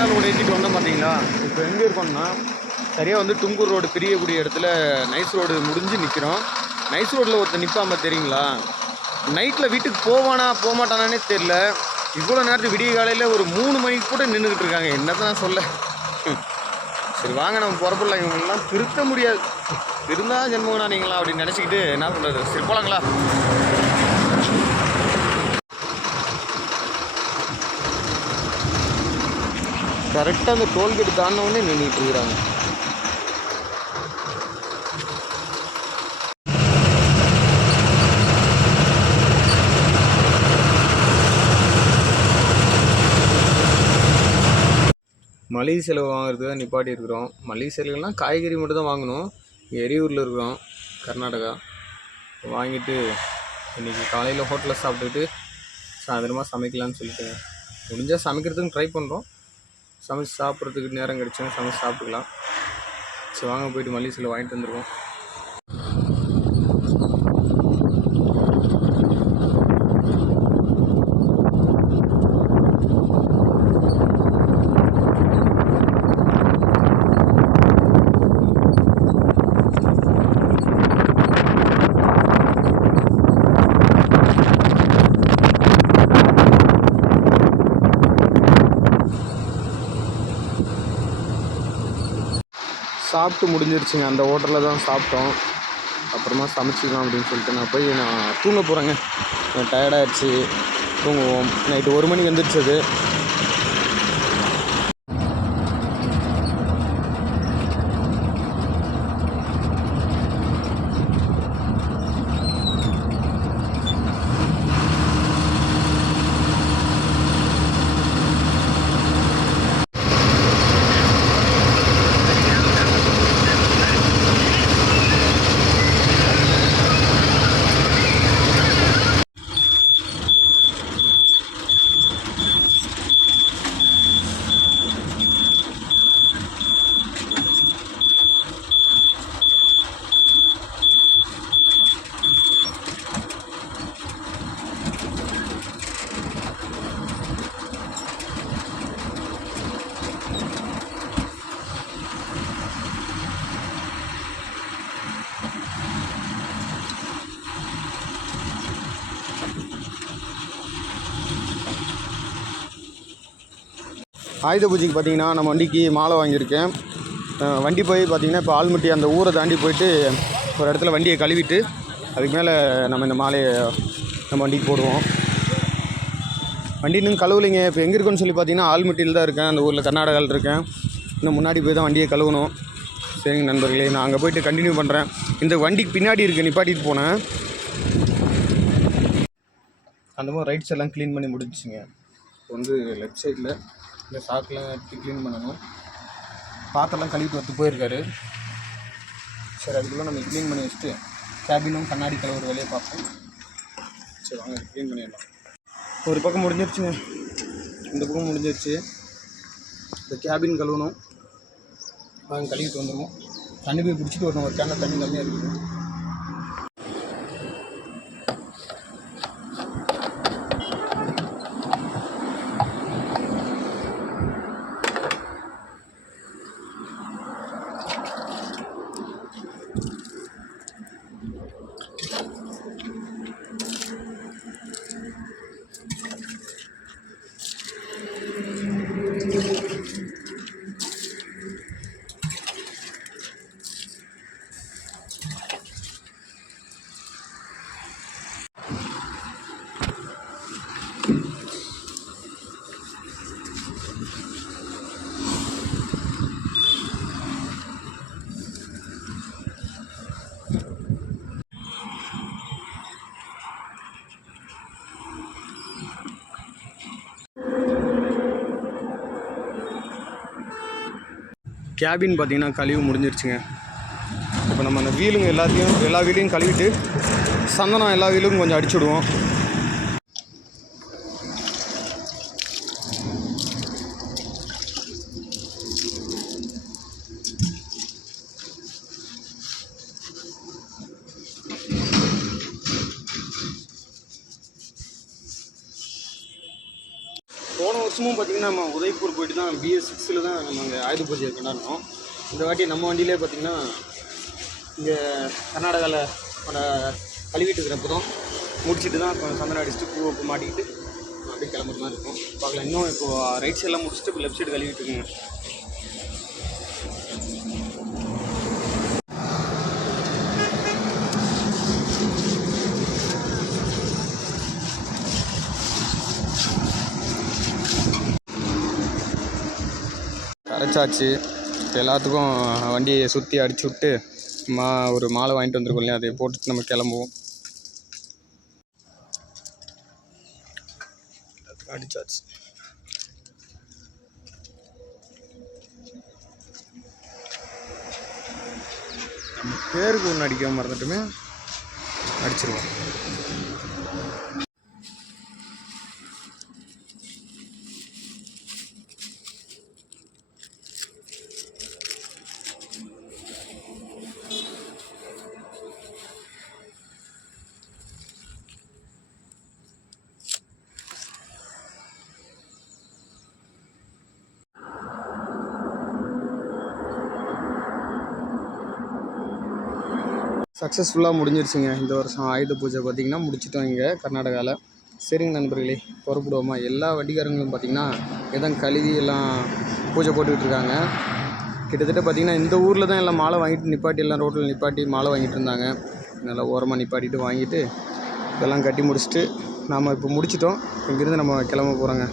Container load ஏற்றிட்டு வந்தோம் பார்த்தீங்களா. இப்போ எங்கே இருக்கோம்னா சரியாக வந்து துங்கூர் ரோடு பிரியக்கூடிய இடத்துல நைஸ் ரோடு முடிஞ்சு நிற்கிறோம். நைஸ் ரோட்டில் ஒருத்தர் நிற்பாம தெரியுங்களா. நைட்டில் வீட்டுக்கு போவானா போக மாட்டானானே தெரில. இவ்வளோ நேரத்துக்கு விடிய காலையில் ஒரு 3 மணிக்கு கூட நின்றுக்கிட்டு இருக்காங்க. என்னதான் சொல்ல. சரி வாங்க நம்ம புறப்படலாம். இவங்களெலாம் திருத்த முடியாது. இருந்தால் ஜென்மங்கண்ணா நீங்களா அப்படின்னு நினச்சிக்கிட்டு என்ன பண்ணுறது. சரி போகலாங்களா. கரெக்டாக அந்த டோல்கேட் தாண்டினவுடனே நின்றுட்டு இருக்கிறாங்க. மளிகை செலவு வாங்குறது தான் நிப்பாட்டி இருக்கிறோம். மளிகை செலவுலாம் காய்கறி மட்டும் தான் வாங்கணும். எரியூரில் இருக்கிறோம், கர்நாடகா. வாங்கிட்டு இன்றைக்கி காலையில் ஹோட்டலில் சாப்பிட்டுட்டு சாயந்தரமாக சமைக்கலான்னு சொல்லிட்டு முடிஞ்சால் சமைக்கிறதுக்கு ட்ரை பண்ணுறோம். சமைச்சு சாப்பிட்றதுக்கு நேரம் கிடச்சுன்னா சமைச்சு சாப்பிட்டுக்கலாம். சரி வாங்க போய்ட்டு மளிகை செலவு வாங்கிட்டு வந்துடுவோம். சாப்பிட்டு முடிஞ்சிருச்சுங்க. அந்த ஹோட்டலில் தான் சாப்பிட்டோம். அப்புறமா சமைச்சிக்கலாம் அப்படின்னு சொல்லிட்டு நான் தூங்க போகிறேங்க. டயர்டாகிடுச்சு, தூங்குவோம். நைட்டு 1 மணிக்கு வந்துடுச்சு. ஆயுத பூஜைக்கு பார்த்திங்கன்னா நம்ம வண்டிக்கு மாலை வாங்கியிருக்கேன். வண்டி போய் பார்த்திங்கன்னா இப்போ ஆல்மட்டி அந்த ஊரை தாண்டி போயிட்டு ஒரு இடத்துல வண்டியை கழுவிட்டு அதுக்கு மேலே நம்ம இந்த மாலையை நம்ம வண்டிக்கு போடுவோம். வண்டி இன்னும் கழுவுலைங்க. இப்போ எங்கே இருக்குன்னு சொல்லி பார்த்திங்கன்னா ஆல்மட்டியில் தான் இருக்கேன். அந்த ஊரில் கர்நாடகாவில் இருக்கேன். இன்னும் முன்னாடி போய் தான் வண்டியை கழுவணும். சரிங்க நண்பர்களே, நான் அங்கே போய்ட்டு கண்டினியூ பண்ணுறேன். இந்த வண்டிக்கு பின்னாடி இருக்க நிப்பாட்டிட்டு போனேன். அந்த மாதிரி ரைட்ஸ் எல்லாம் க்ளீன் பண்ணி முடிஞ்சுங்க. இப்போ வந்து லெஃப்ட் சைடில் இந்த சாக்கெலாம் எடுத்து க்ளீன் பண்ணணும். பாத்திரம்லாம் கழுவிட்டு வந்து போயிருக்காரு. சரி அதுக்குள்ளே நம்ம க்ளீன் பண்ணி வச்சுட்டு கேபினும் கண்ணாடி கழுவுற வேலையை பார்ப்போம். சரி வாங்க க்ளீன் பண்ணிடலாம். ஒரு பக்கம் முடிஞ்சிருச்சுங்க, இந்த பக்கம் முடிஞ்சிருச்சு. இந்த கேபின் கழுவணும். வாங்க கழுவிட்டு வந்துடுவோம். தண்ணி போய் பிடிச்சிட்டு வரணும். ஒரு கேனில் தண்ணி கம்மியாக இருக்குது. கேபின் பார்த்திங்கன்னா கழுவி முடிஞ்சிருச்சுங்க. இப்போ நம்ம அந்த வீலுங்க எல்லா வீலையும் கழுவிட்டு சந்தனம் எல்லா வீலும் கொஞ்சம் அடிச்சுடுவோம். வருஷமும் பார்த்திங்கன்னா நம்ம உதய்பூர் போயிட்டு தான் BS6 தான் நம்ம அங்கே ஆயுத பூஜையை கொண்டாடணும். இந்த வாட்டி நம்ம வண்டியிலே பார்த்திங்கன்னா இங்கே கர்நாடகாவில் கழுவிட்டு இருக்கிறப்ப தான் முடிச்சுட்டு தான் இப்போ சந்தனம் அடிச்சுட்டு பூவை மாட்டிக்கிட்டு அப்படியே கிளம்புற மாதிரி இருக்கும். பார்க்கலாம். இன்னும் இப்போது ரைட் சைடெலாம் முடிச்சுட்டு இப்போ லெஃப்ட் சைடு கழுவிட்டு இருக்குங்க. கரைச்சாச்சு. இப்போ எல்லாத்துக்கும் வண்டியை சுற்றி அடிச்சு விட்டு ஒரு மாலை வாங்கிட்டு வந்துருக்கோம் இல்லையா, அதை போட்டுட்டு நம்ம கிளம்புவோம். அடிச்சாச்சு. நம்ம பேருக்கு ஒன்று அடிக்காம மறந்துட்டுமே அடிச்சிருவோம். சக்ஸஸ்ஃபுல்லாக முடிஞ்சிருச்சுங்க இந்த வருஷம் ஆயுத பூஜை பார்த்திங்கன்னா முடிச்சிட்டோம் இங்கே கர்நாடகாவில். சரிங்க நண்பர்களே, புறப்படுவோமா. எல்லா வண்டிக்காரங்களும் பார்த்திங்கன்னா எதான் கழுவி எல்லாம் பூஜை போட்டுக்கிட்டு இருக்காங்க. கிட்டத்தட்ட பார்த்திங்கன்னா இந்த ஊரில் தான் எல்லாம் மாலை வாங்கிட்டு நிப்பாட்டி, எல்லாம் ரோட்டில் நிப்பாட்டி மாலை வாங்கிட்டு இருந்தாங்க. நல்லா ஓரமாக நிப்பாட்டிட்டு வாங்கிட்டு இதெல்லாம் கட்டி முடிச்சுட்டு நாம் இப்போ முடிச்சிட்டோம். இங்கேருந்து நம்ம கிளம்ப போகிறோங்க.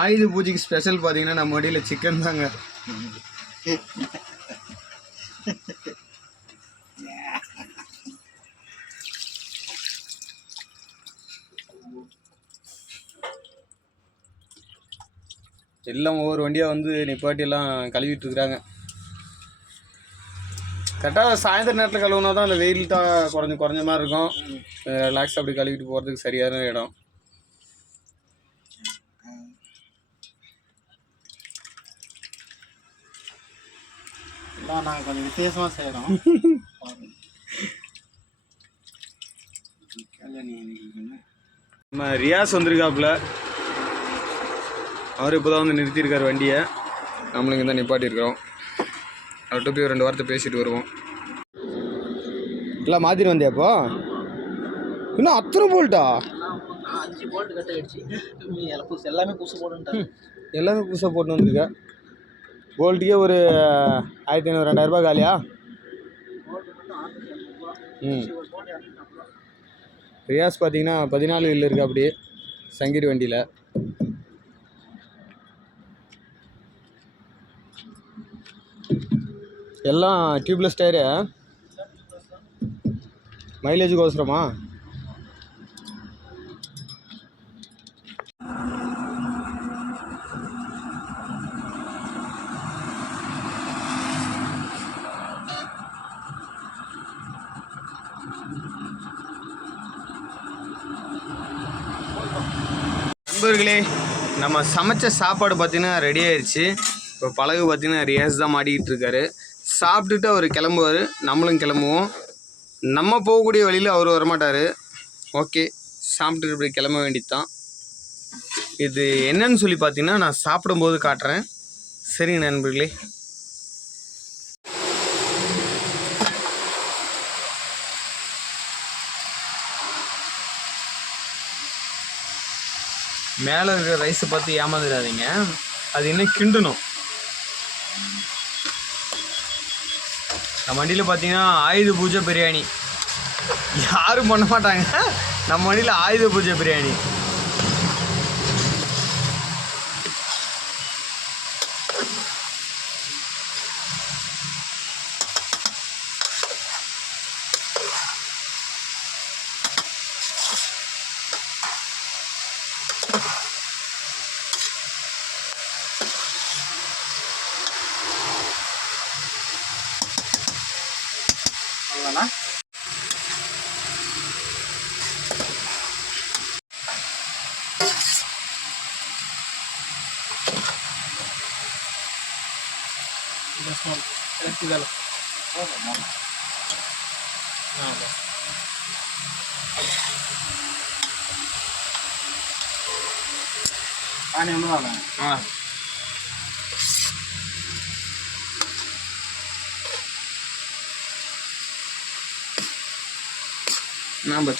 ஆயுத பூஜைக்கு ஸ்பெஷல் பார்த்தீங்கன்னா நம்ம வண்டியில் சிக்கன் தாங்க. எல்லாம் ஒவ்வொரு வண்டியாக வந்து நிப்பாட்டி எல்லாம் கழுவிட்டு இருக்கிறாங்க. கரெக்டாக சாயந்தர நேரத்தில் கழுவுனா தான் அந்த வெயில் தான் குறைஞ்ச மாதிரி இருக்கும். ரிலாக்ஸ் அப்படி கழுவிட்டு போகிறதுக்கு சரியான இடம். நாங்கள் கொஞ்சம் வித்தியாசமாக செய்கிறோம். நம்ம ரியாஸ் வந்திருக்காப்புல. அவர் இப்போ தான் வந்து நிறுத்தியிருக்கார் வண்டியை. நம்மளும் இங்கே தான் நிப்பாட்டியிருக்கிறோம். அவர்கிட்ட போய் 2 வார்த்தை பேசிட்டு வருவோம். எல்லாம் மாற்றிட்டு வந்தியாப்போ? இன்னும் அத்தனை போல்ட்டா? 5 போல்ட் கட் ஆகிடுச்சு. எல்லாமே புதுசு போட்டுட்டாங்க. எல்லாமே புதுசாக போட்டு வந்திருக்கா. போல்ட்டுக்கே ஒரு 1500-2000 காலியா? ரியாஸ் பார்த்தீங்கன்னா 14 வீல் இருக்குது அப்படி சங்கீர் வண்டியில். எல்லாம் டியூப்லெஸ் டயரு. மைலேஜுக்கு அவசரமா? நண்பர்களே, நம்ம சமைச்ச சாப்பாடு பார்த்தீங்கன்னா ரெடி ஆயிடுச்சு. இப்போ பழகு பார்த்தீங்கன்னா ரியாஸ் தான் மாட்டிக்கிட்டு இருக்காரு. சாப்பிட்டுட்டு அவர் கிளம்புவார், நம்மளும் கிளம்புவோம். நம்ம போகக்கூடிய வழியில் அவர் வரமாட்டார். ஓகே, சாப்பிட்டுட்டு இப்படி கிளம்ப வேண்டியது தான். இது என்னன்னு சொல்லி பார்த்தீங்கன்னா நான் சாப்பிடும்போது காட்டுறேன். சரிங்க நண்பர்களே. மேலே இருக்கிற ரைஸை பார்த்து ஏமாந்துடாதீங்க, அது இன்னும் கிண்டணும். நம்ம வண்டியில் பார்த்தீங்கன்னா ஆயுத பூஜை பிரியாணி யாரும் பண்ண மாட்டாங்க. நம்ம வண்டியில் ஆயுத பூஜை பிரியாணி. जास्त झालं हां बरं पाणी आला हां ना बस